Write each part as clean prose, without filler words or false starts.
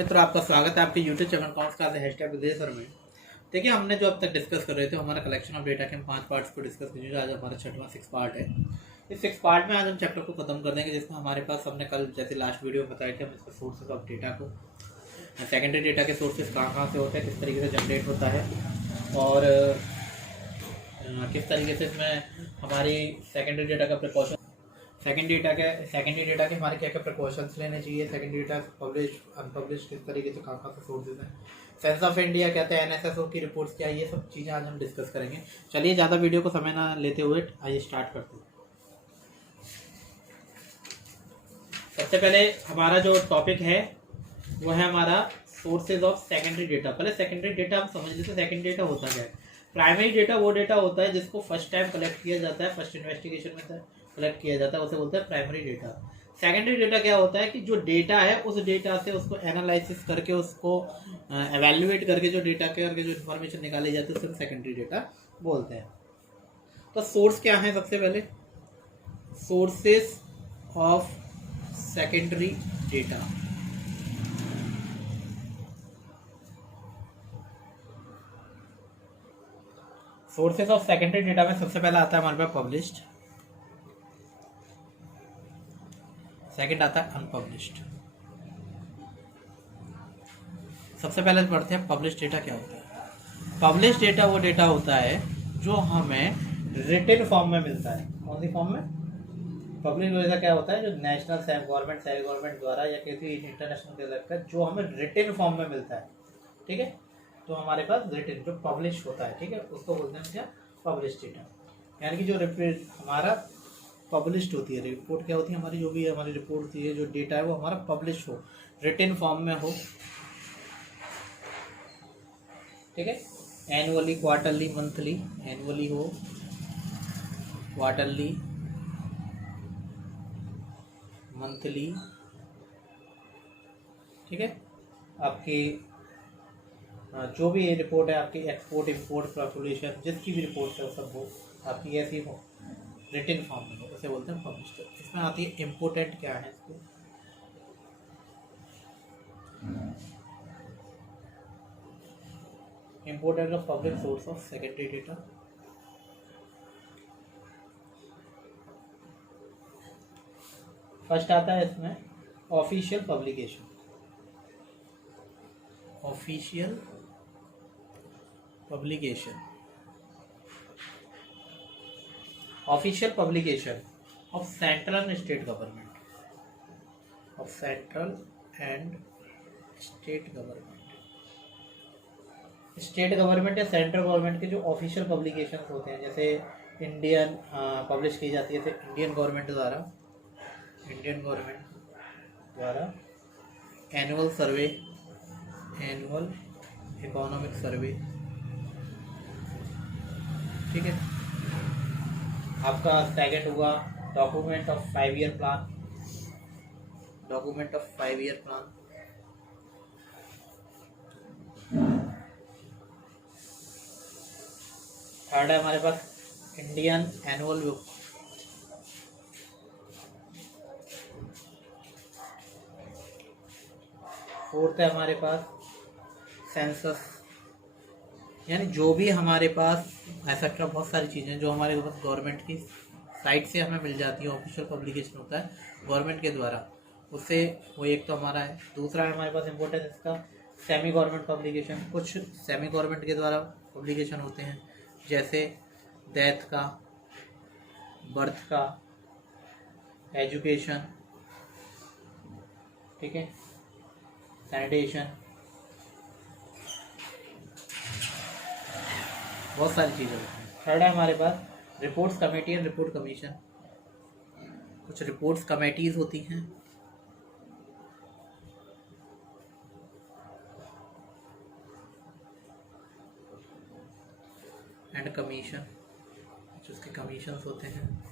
मित्रों, आपका स्वागत है आपके YouTube channel cons class hashtag विदेश सर में। देखिए, हमने जो अब तक डिस्कस कर रहे थे हमारा कलेक्शन ऑफ डेटा के हम 5 पार्ट्स को डिस्कस कीजिए। आज हमारा 6वां 6 पार्ट है। इस 6 पार्ट में आज हम चैप्टर को खत्म कर देंगे, जिसमें हमारे पास हमने कल जैसे लास्ट वीडियो में बताया कि हम इसके सोर्सेज ऑफ डेटा को, सेकेंडरी डेटा के सोर्सेज कहाँ से होते हैं, किस तरीके से जनरेट होता है और किस तरीके से इसमें हमारी सेकेंडरी डेटा का प्रिकॉशन, सेकेंडरी डेटा के हमारे क्या क्या प्रिकॉशंस लेने चाहिए, सेकेंडरी डेटा पब्लिश अनपब्लिश किस तरीके से कहाँ से सोर्सेज हैं, सेंस ऑफ इंडिया कहते हैं, एनएसएसओ की रिपोर्ट्स क्या है, ये सब चीज़ें आज हम डिस्कस करेंगे। चलिए, ज़्यादा वीडियो को समय ना लेते हुए आइए स्टार्ट करते हैं। सबसे पहले हमारा जो टॉपिक है वो है हमारा सोर्सेज ऑफ सेकेंडरी डेटा। पहले सेकेंडरी डेटा हम समझ लेते हैं। सेकेंडरी डेटा होता क्या है? प्राइमरी डेटा वो डेटा होता है जिसको फर्स्ट टाइम कलेक्ट किया जाता है, फर्स्ट इन्वेस्टिगेशन में कलेक्ट किया जाता है, उसे बोलते हैं प्राइमरी डेटा। सेकेंडरी डेटा क्या होता है कि जो डेटा है उस डेटा से उसको एनालिसिस करके, उसको एवेल्युएट करके, जो डेटा करके जो इन्फॉर्मेशन निकाली जाती है उसे सेकेंडरी डेटा बोलते हैं। तो सोर्स क्या है? सबसे पहले sources of secondary data. Sources of secondary data में सबसे पहला आता है हमारे पास पब्लिश्ड, सेकंड आता है अनपब्लिश्ड। सबसे पहले पढ़ते हैं पब्लिश्ड डेटा क्या होता है। पब्लिश्ड डेटा वो डेटा होता है जो हमें रिटन फॉर्म में मिलता है। कौन सी फॉर्म में? पब्लिश डेटा क्या होता है जो नेशनल गवर्नमेंट, सेंट्रल गवर्नमेंट द्वारा या किसी इंटरनेशनल डेटा का जो हमें रिटन फॉर्म में मिलता है। ठीक है, तो हमारे पास रिटन जो पब्लिश होता है, ठीक है, उसको बोलते हैं क्या? Published data. यानी कि जो हमारा पब्लिश्ड होती है रिपोर्ट, क्या होती है हमारी, जो भी हमारी रिपोर्ट होती है, जो डेटा है वो हमारा पब्लिश हो, रिटन फॉर्म में हो। ठीक है, एनुअली, क्वार्टरली, मंथली, एनुअली हो, क्वार्टरली, मंथली। ठीक है, आपकी जो भी रिपोर्ट है, आपकी एक्सपोर्ट, इंपोर्ट, पॉपुलेशन, जिसकी भी रिपोर्ट है वो सब हो आपकी ऐसी हो, रिटन फॉर्म में हो, उसे बोलते हैं पब्लिश्ड। इसमें आती है इम्पोर्टेंट क्या है इसको। Important of public source of secondary data. First आता है इसमें official publication. Official publication, official publication of central and state government, of central and state government. State government या सेंट्रल गवर्नमेंट के जो ऑफिशियल पब्लिकेशन होते हैं, जैसे इंडियन पब्लिश की जाती है इंडियन गवर्नमेंट द्वारा एनुअल सर्वे, एनुअल इकोनॉमिक सर्वे। ठीक है, आपका सेकंड हुआ document of 5 year plan, document of 5 year plan. Third है हमारे पास इंडियन एनुअल बुक। फोर्थ है हमारे पास सेंसस। यानी जो भी हमारे पास ऐसा बहुत सारी चीज़ें जो हमारे पास गवर्नमेंट की साइट से हमें मिल जाती है, ऑफिशियल पब्लिकेशन होता है गवर्नमेंट के द्वारा, उससे वो एक तो हमारा है। दूसरा है हमारे पास इम्पोर्टेंट इसका सेमी गवर्नमेंट पब्लिकेशन। कुछ सेमी गवर्नमेंट के द्वारा पब्लिकेशन होते हैं, जैसे डेथ का, बर्थ का, एजुकेशन, ठीक है, सैनिटेशन, बहुत सारी चीज़ें होती हैं। थर्ड है हमारे पास reports committee and report commission. कुछ रिपोर्ट्स कमेटीज होती हैं एंड कमीशन, कुछ उसके कमीशंस होते हैं।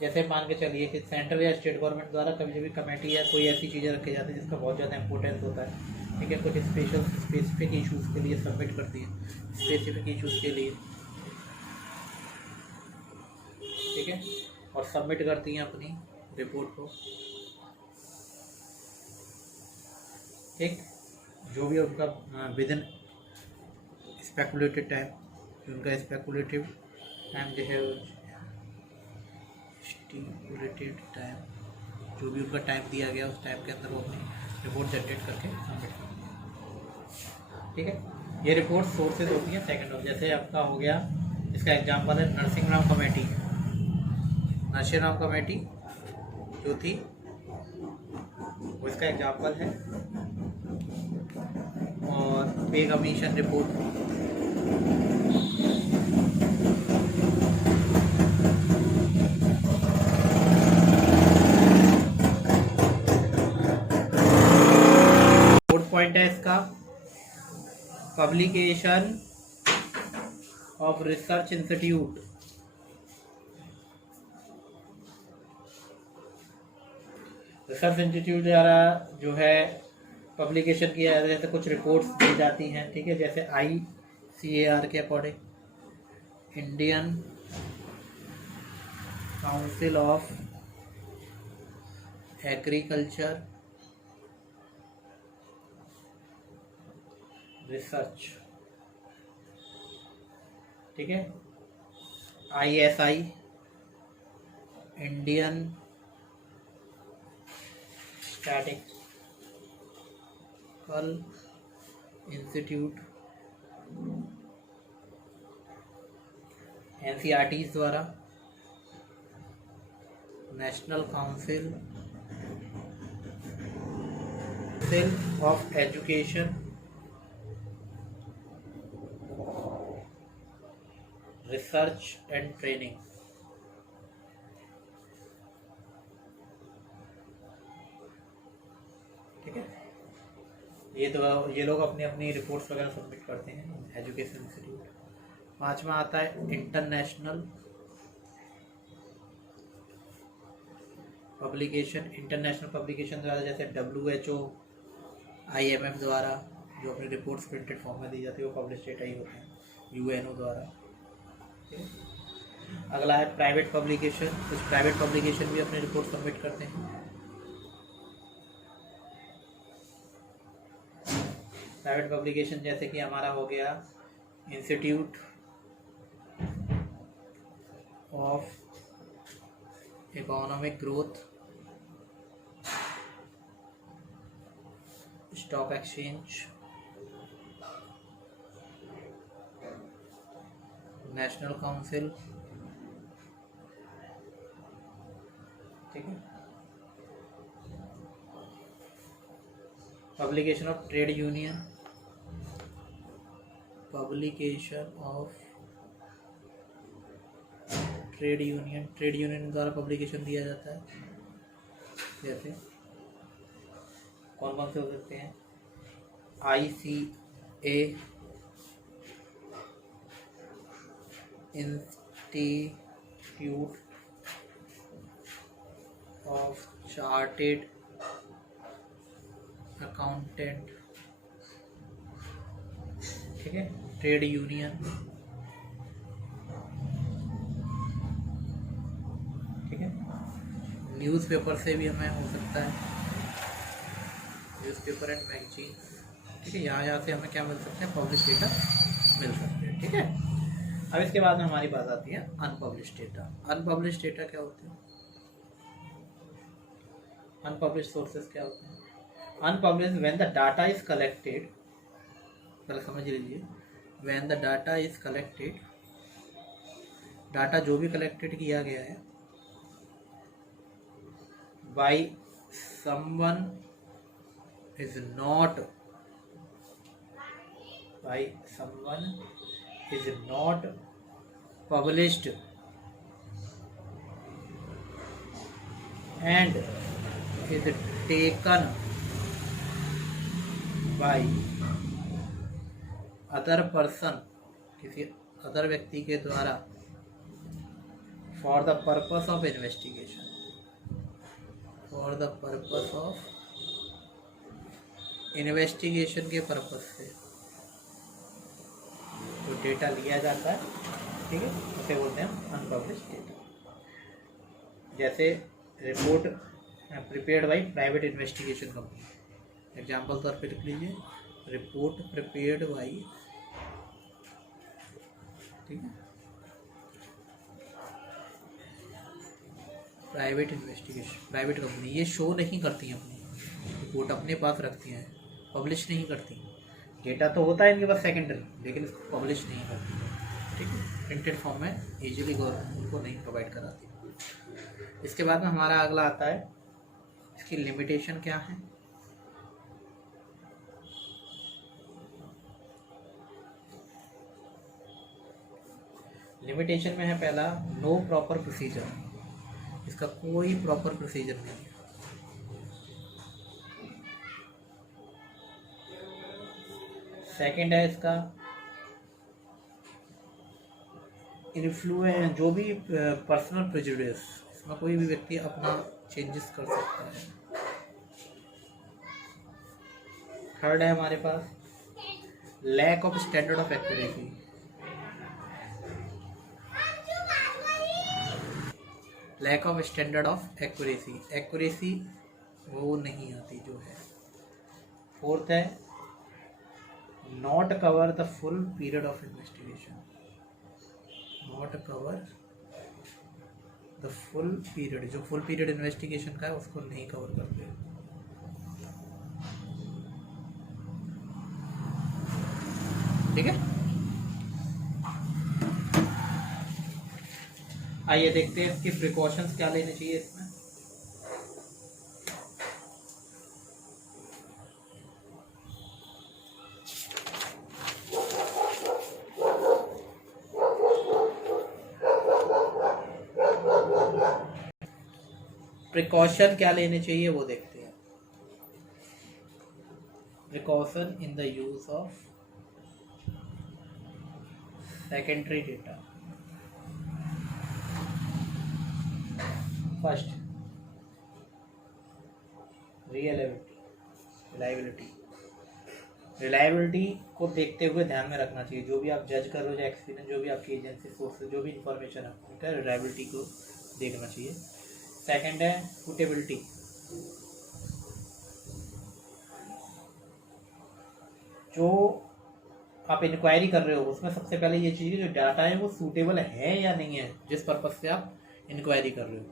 जैसे मान के चलिए कि सेंट्रल या स्टेट गवर्नमेंट द्वारा कभी कभी कमेटी या कोई ऐसी चीज़ें रखी जाती है जिसका बहुत ज़्यादा इंपॉर्टेंस होता है। ठीक है, कुछ स्पेसिफिक इश्यूज़ के लिए सबमिट करती है, स्पेसिफिक इश्यूज़ के लिए। ठीक है, और सबमिट करती हैं अपनी रिपोर्ट को। ठीक, जो भी उनका विद इन स्पेकुलेटेड टाइम, उनका स्पेकुलेटिव टाइम जो है स्टिपुलेटेड टाइम, जो भी उनका टाइम दिया गया उस टाइम के अंदर वो अपनी रिपोर्ट जनरेट करके सबमिट करते हैं। ठीक है, ये रिपोर्ट सोर्सेज होती हैं सेकंड ऑफ, जैसे आपका हो गया, इसका एग्जांपल है नरसिंह राव कमेटी। नरसिंह राव कमेटी जो थी वो इसका एग्जांपल है। और पे कमीशन रिपोर्ट, पॉइंट है इसका publication of research institute. Research institute द्वारा जो है पब्लिकेशन किया जाता है, जैसे कुछ रिपोर्ट्स दी जाती हैं। ठीक है, जैसे ICAR के according Indian council of agriculture research, ठीक है, ISI Indian statistical institute, NCERT द्वारा national council of education research and training. ठीक है, ये लोग अपनी अपनी रिपोर्ट्स वगैरह सबमिट करते हैं एजुकेशन इंस्टीट्यूट। पांचवा आता है इंटरनेशनल पब्लिकेशन। इंटरनेशनल पब्लिकेशन द्वारा जैसे WHO, IMF द्वारा जो अपनी रिपोर्ट्स प्रिंटेड फॉर्म में दी जाती है वो पब्लिश डेटा ही होते हैं, UNO द्वारा। अगला है प्राइवेट पब्लिकेशन। कुछ प्राइवेट पब्लिकेशन भी अपनी रिपोर्ट सबमिट करते हैं। प्राइवेट पब्लिकेशन जैसे कि हमारा हो गया institute of economic growth, stock exchange, national council. ठीक है, publication of trade union, publication of trade union, trade union द्वारा पब्लिकेशन दिया जाता है। जैसे कौन कौन से हो सकते हैं? ICA institute of chartered accountant. ठीक है, ट्रेड यूनियन। ठीक है, न्यूज़पेपर से भी हमें हो सकता है, न्यूज़पेपर एंड मैगजीन। ठीक है, यहाँ से हमें क्या मिल सकते हैं? पब्लिश डेटा मिल सकते हैं। ठीक है, अब इसके बाद में हमारी बात आती है अनपब्लिश डेटा। अनपब्लिश डेटा क्या होते हैं? अनपब्लिश सोर्सेज क्या होते हैं? Unpublish when the data is collected, पहले समझ लीजिए, when the data is collected, data जो भी कलेक्टेड किया गया है by someone is not published and is taken by other person, किसी अदर व्यक्ति के द्वारा for the purpose of investigation, investigation के पर्पस से जो डेटा लिया जाता है, ठीक है, उसे बोलते हैं अनपब्लिश डेटा। जैसे report prepared by private investigation company, example तौर पे लिख लीजिए रिपोर्ट प्रिपेयर्ड बाई, ठीक है, प्राइवेट इन्वेस्टिगेशन, प्राइवेट कंपनी, ये शो नहीं करती हैं अपनी रिपोर्ट, अपने पास रखती हैं, पब्लिश नहीं करती। डेटा तो होता है इनके पास सेकेंडरी, लेकिन इसको पब्लिश नहीं करती, ठीक है, प्रिंटेड फॉर्म में ईजिली गवर्नमेंट उनको नहीं प्रोवाइड कराती। इसके बाद में हमारा अगला आता है, इसकी लिमिटेशन क्या है। लिमिटेशन में है पहला, नो प्रॉपर प्रोसीजर, इसका कोई प्रॉपर प्रोसीजर नहीं है। सेकंड है इसका इन्फ्लुएंस, जो भी पर्सनल प्रेजुडिस, इसमें कोई भी व्यक्ति अपना चेंजेस कर सकता है। थर्ड है हमारे पास lack of standard of accuracy, lack of standard of accuracy, accuracy वो नहीं आती जो है। फोर्थ है not cover the full period of investigation, not cover the full period, जो फुल पीरियड इन्वेस्टिगेशन का है उसको नहीं कवर करते। ठीक है, आइए देखते हैं इसकी प्रिकॉशंस क्या लेने चाहिए इसमें। प्रिकॉशन क्या लेने चाहिए वो देखते हैं। Precaution in the use of secondary data. First, reliability, reliability को देखते हुए ध्यान में रखना चाहिए, जो भी आप जज कर रहे हो, जो एक्सपीरियंस, जो भी आपकी एजेंसी सोर्स, जो भी इंफॉर्मेशन है, रिलायबिलिटी को देखना चाहिए। सेकंड है सूटेबिलिटी, जो आप इंक्वायरी कर रहे हो उसमें सबसे पहले ये चाहिए जो डाटा है वो सूटेबल है या नहीं है, जिस पर्पज से आप इंक्वायरी कर रहे हो।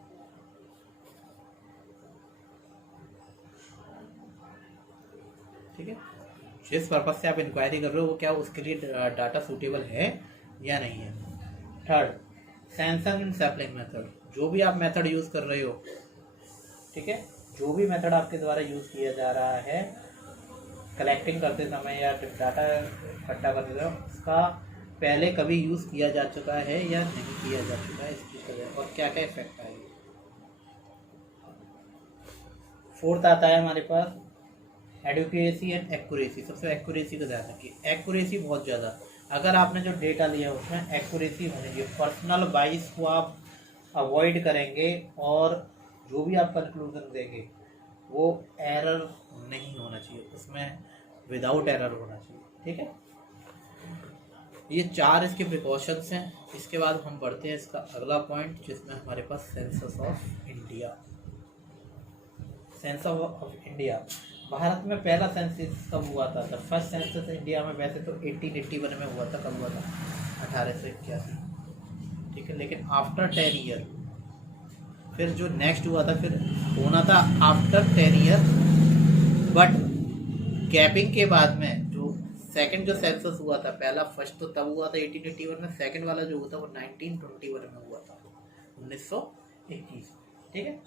ठीक है, जिस पर्पज से आप इंक्वायरी कर रहे हो वो क्या उसके लिए डाटा सूटेबल है या नहीं है। Third, sensing and sampling method, जो भी आप मेथड यूज कर रहे हो, ठीक है, जो भी मेथड आपके द्वारा यूज किया जा रहा है कलेक्टिंग करते समय या डाटा इकट्ठा करते समय, उसका पहले कभी यूज किया जा चुका है या नहीं किया जा चुका है, इसकी वजह और क्या क्या इफेक्ट आएगी। फोर्थ आता है हमारे पास एडुकेसी एंड एक्यूरेसी। सबसे एक्यूरेसी का ध्यान रखिए, एक्यूरेसी बहुत ज़्यादा, अगर आपने जो डेटा लिया है उसमें एक्यूरेसी होनी चाहिए, पर्सनल बाइस को आप अवॉइड करेंगे और जो भी आप कंक्लूजन देंगे वो एरर नहीं होना चाहिए, उसमें विदाउट एरर होना चाहिए। ठीक है, ये चार इसके प्रिकॉशंस हैं। इसके बाद हम बढ़ते हैं इसका अगला पॉइंट, जिसमें हमारे पास census of India. Census of India, Bharat में पहला सेंसस कब हुआ था? द फर्स्ट सेंसस इंडिया में वैसे तो 1881 में हुआ था। कब हुआ था? 1881। ठीक है, लेकिन आफ्टर 10 ईयर फिर जो नेक्स्ट हुआ था, फिर होना था आफ्टर 10 ईयर, बट गैपिंग के बाद में जो सेकंड जो सेंसस हुआ था, पहला फर्स्ट तो तब हुआ था 1881 में, सेकंड वाला जो हुआ था वो 1921 में हुआ था, 1921। ठीक है,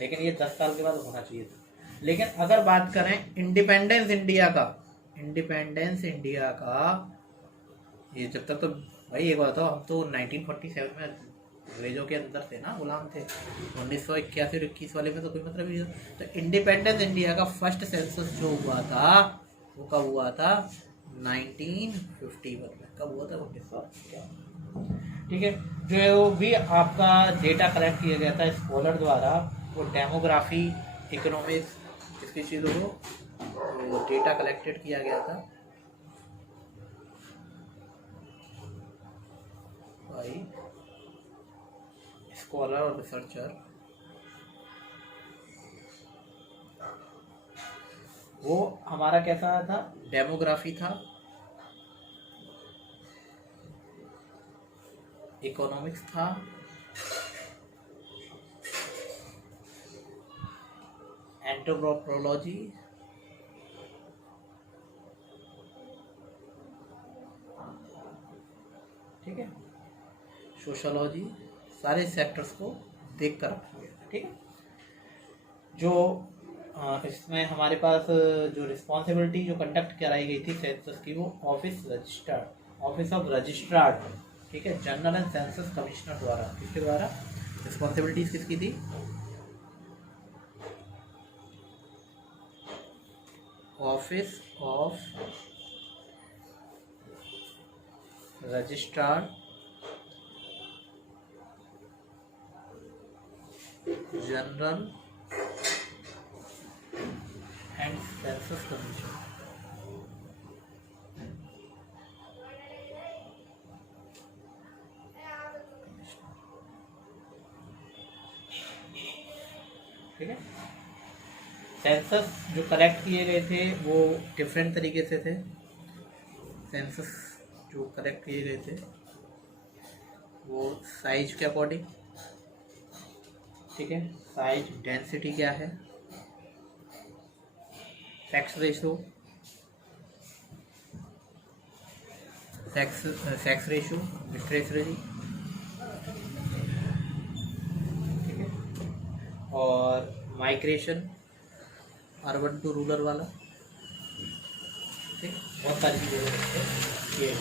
लेकिन ये 10 साल के बाद होना चाहिए था। लेकिन अगर बात करें इंडिपेंडेंस इंडिया का, इंडिपेंडेंस इंडिया का ये जब तक तो भाई एक बात हो, हम तो 1947 में अंग्रेजों के अंदर थे ना, गुलाम थे। 1981 और 21 वाले में तो कोई मतलब नहीं। तो इंडिपेंडेंस इंडिया का फर्स्ट सेंसस जो हुआ था वो कब हुआ था? 1951 में। कब हुआ था? 1951। ठीक है, जो भी आपका डेटा कलेक्ट किया गया था स्कॉलर द्वारा, वो डेमोग्राफी, इकोनॉमिक्स, इसकी चीज़ों को डेटा कलेक्टेड किया गया था भाई स्कॉलर और रिसर्चर वो हमारा कैसा था, डेमोग्राफी था, इकोनॉमिक्स था, एंथ्रोपोलॉजी, ठीक है, सोशोलॉजी, सारे सेक्टर्स को देख कर रखा गया। ठीक है, जो इसमें हमारे पास जो रिस्पॉन्सिबिलिटी जो कंडक्ट कराई गई थी सेंसस की, वो ऑफिस ऑफ रजिस्ट्रार, ठीक है, जनरल एंड सेंसस कमिश्नर द्वारा। किसके द्वारा, रिस्पॉन्सिबिलिटीज किसकी थी, office of registrar general and census commission. ठीक है, सेंसस जो कलेक्ट किए गए थे वो डिफरेंट तरीके से थे। सेंसस जो कलेक्ट किए गए थे वो साइज के अकॉर्डिंग, ठीक है, साइज, डेंसिटी क्या है, sex ratio, sex ratio, stress ratio, ठीक है, और माइग्रेशन, अर्बन टू रूरल वाला, ठीक, बहुत सारी चीज़ें ये,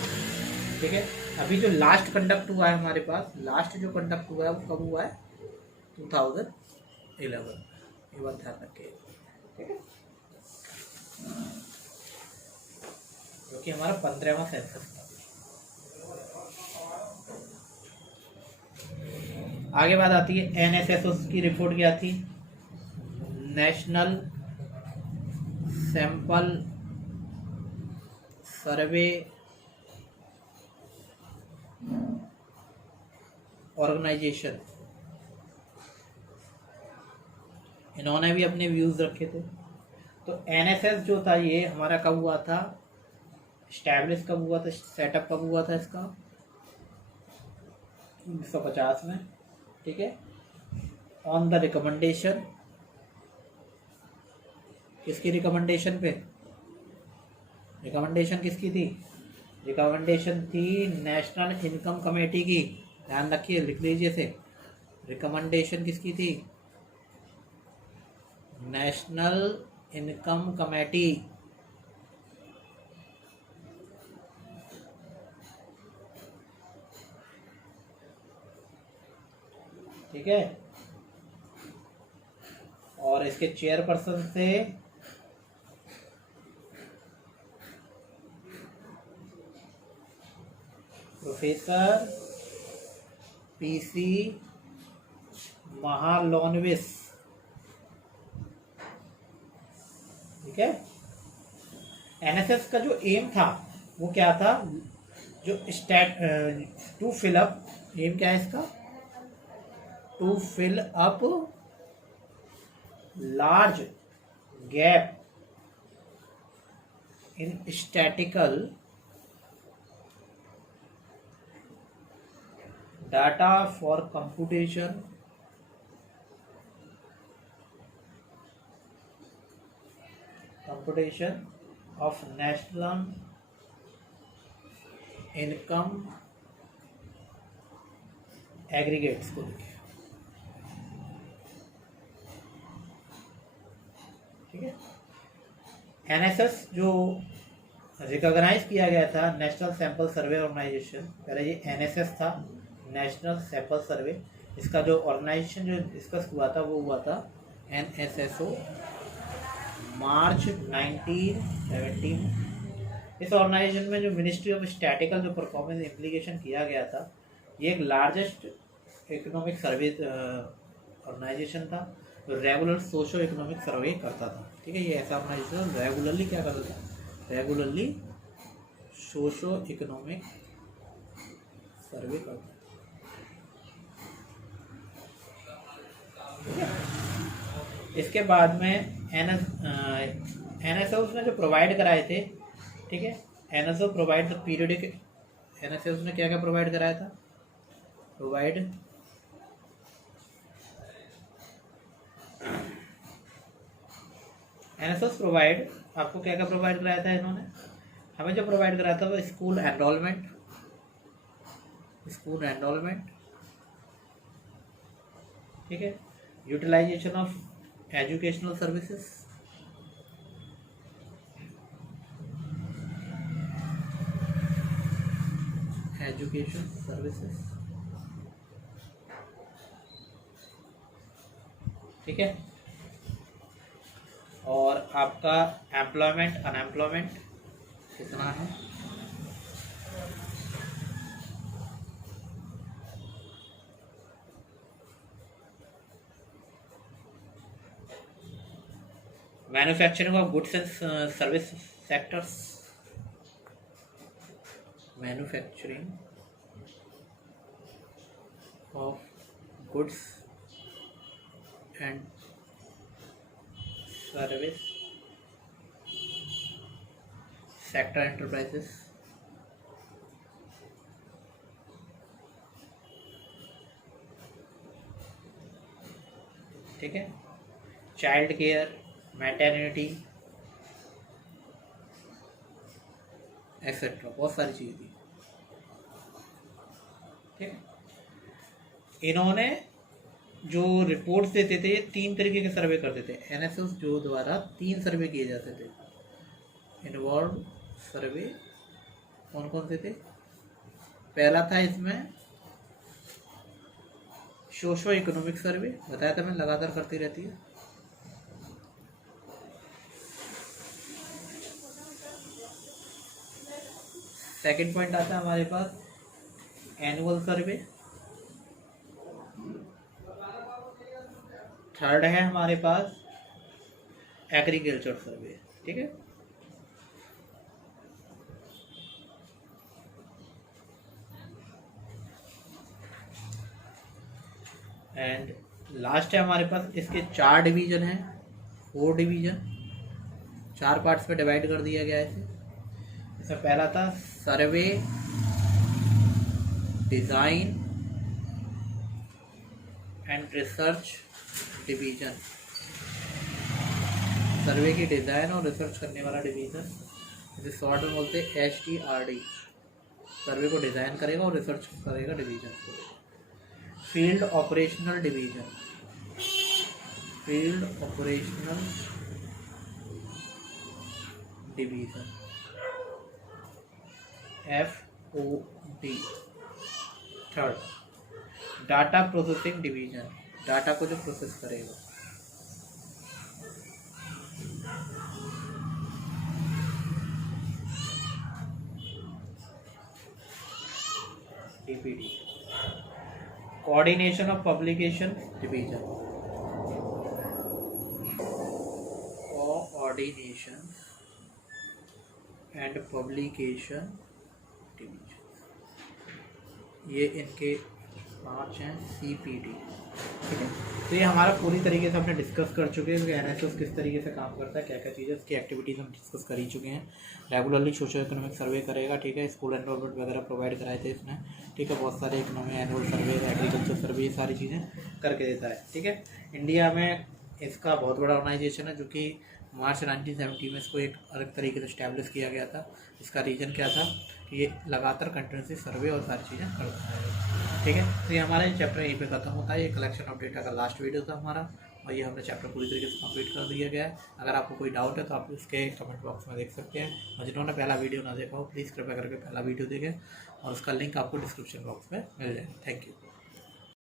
ठीक है। अभी जो लास्ट कंडक्ट हुआ है हमारे पास, लास्ट जो कंडक्ट हुआ है वो कब हुआ है, 2011, ये बात ध्यान रखिए, ठीक है, जो कि हमारा 15वां सेंसस था। आगे बात आती है एनएसएस की रिपोर्ट क्या थी, नेशनल सैंपल सर्वे ऑर्गेनाइजेशन, इन्होंने भी अपने व्यूज रखे थे। तो एनएसएस जो था ये हमारा कब हुआ था, स्टैब्लिश कब हुआ था, सेटअप कब हुआ था इसका, 1950 में, ठीक है, ऑन द रिकमेंडेशन, किसकी रिकमेंडेशन पे, रिकमेंडेशन किसकी थी, रिकमेंडेशन थी नेशनल इनकम कमेटी की, ध्यान रखिए, लिख लीजिए से, रिकमेंडेशन किसकी थी, नेशनल इनकम कमेटी, ठीक है, और इसके चेयरपर्सन से प्रोफेसर पीसी महालोनविस, ठीक है। एनएसएस का जो एम था वो क्या था, जो stat to fill up, aim क्या है इसका, to fill up large gap in statical data for computation of national income aggregates को लिखे, ठीक है। एनएसएस जो रिकॉग्नाइज किया गया था, नेशनल सैंपल सर्वे ऑर्गेनाइजेशन, पहले ये एनएसएस था, नेशनल सैंपल सर्वे, इसका जो ऑर्गेनाइजेशन जो डिस्कस हुआ था वो हुआ था एनएसएसओ, मार्च 1917। इस ऑर्गेनाइजेशन में जो मिनिस्ट्री ऑफ स्टैटिकल जो परफॉर्मेंस एप्लीकेशन किया गया था, ये एक लार्जेस्ट इकोनॉमिक सर्वे ऑर्गेनाइजेशन था, तो रेगुलर सोशो इकोनॉमिक सर्वे करता था, ठीक है। ये ऐसा ऑर्गेनाइजेशन रेगुलरली क्या करता था, रेगुलरली सोशो इकोनॉमिक सर्वे करता था। इसके बाद में एनएसओ उसने जो प्रोवाइड कराए थे, ठीक है, NSO provide the periodic, NSO उसने क्या क्या प्रोवाइड कराया था, प्रोवाइड एनएसओ प्रोवाइड, आपको क्या क्या प्रोवाइड कराया था इन्होंने, हमें जो प्रोवाइड कराया था वो स्कूल एनरोलमेंट, स्कूल एनरोलमेंट, ठीक है, utilisation of educational services, education services, ठीक है, और आपका एम्प्लॉयमेंट अनएम्प्लॉयमेंट कितना है, manufacturing of goods and service sectors, manufacturing of goods and service sector enterprises, ठीक है, चाइल्ड केयर, मैटर्निटी एक्सेट्रा, बहुत सारी चीज़ थी, ठीक है। इन्होंने जो रिपोर्ट्स देते थे ये 3 तरीके के सर्वे करते थे, एनएसएस जो द्वारा 3 सर्वे किए जाते थे, इन्वॉल्व सर्वे कौन कौन से थे, पहला था इसमें सोशो इकोनॉमिक सर्वे, बताया था मैं लगातार करती रहती है, सेकंड पॉइंट आता है हमारे पास एनुअल सर्वे, थर्ड है हमारे पास एग्रीकल्चर सर्वे, ठीक है, एंड लास्ट है हमारे पास, इसके 4 डिवीजन हैं, 4 डिवीजन, 4 पार्ट्स में डिवाइड कर दिया गया है इसे। इसमें पहला था सर्वे डिज़ाइन एंड रिसर्च डिवीजन, सर्वे की डिज़ाइन और रिसर्च करने वाला डिवीज़न, इसे शॉर्ट में बोलते हैं HTRD, सर्वे को डिज़ाइन करेगा और रिसर्च करेगा डिवीजन को। Field operational division, field operational division FOD। Third data processing division, data को जो प्रोसेस करेगा। DPD coordination of publication division, coordination and publication division, ये इनके 5 हैं CPD, ठीक है। तो ये हमारा पूरी तरीके से हमने डिस्कस कर चुके हैं कि एनएसएस किस तरीके से काम करता है, क्या क्या चीज़ें, इसकी एक्टिविटीज़ हम डिस्कस कर ही चुके हैं। रेगुलरली सोशो इकोनॉमिक सर्वे करेगा, ठीक है, स्कूल एनरोलमेंट वगैरह प्रोवाइड कराए थे इसने, ठीक है, बहुत सारे इकोनॉमी एनुअल सर्वे, एग्रीकल्चर सर्वे, ये सारी चीज़ें करके देता है, ठीक है। इंडिया में इसका बहुत बड़ा ऑर्गेनाइजेशन है जो कि मार्च 1970 में इसको एक अलग तरीके से स्टैब्लिश किया गया था। इसका रीज़न क्या था कि ये लगातार कंटिन्यूसली सर्वे और सारी चीज़ें करता है, ठीक है। तो ये हमारा चैप्टर यहीं पे खत्म होता है, ये कलेक्शन ऑफ डेटा का लास्ट वीडियो था हमारा, और ये हमने चैप्टर पूरी तरीके से कंप्लीट कर दिया गया है। अगर आपको कोई डाउट है तो आप उसके कमेंट बॉक्स में देख सकते हैं, और जिन्होंने पहला वीडियो ना देखा हो प्लीज़ कृपया करके पहला वीडियो देखें, और उसका लिंक आपको डिस्क्रिप्शन बॉक्स में मिल जाएगा। Thank you.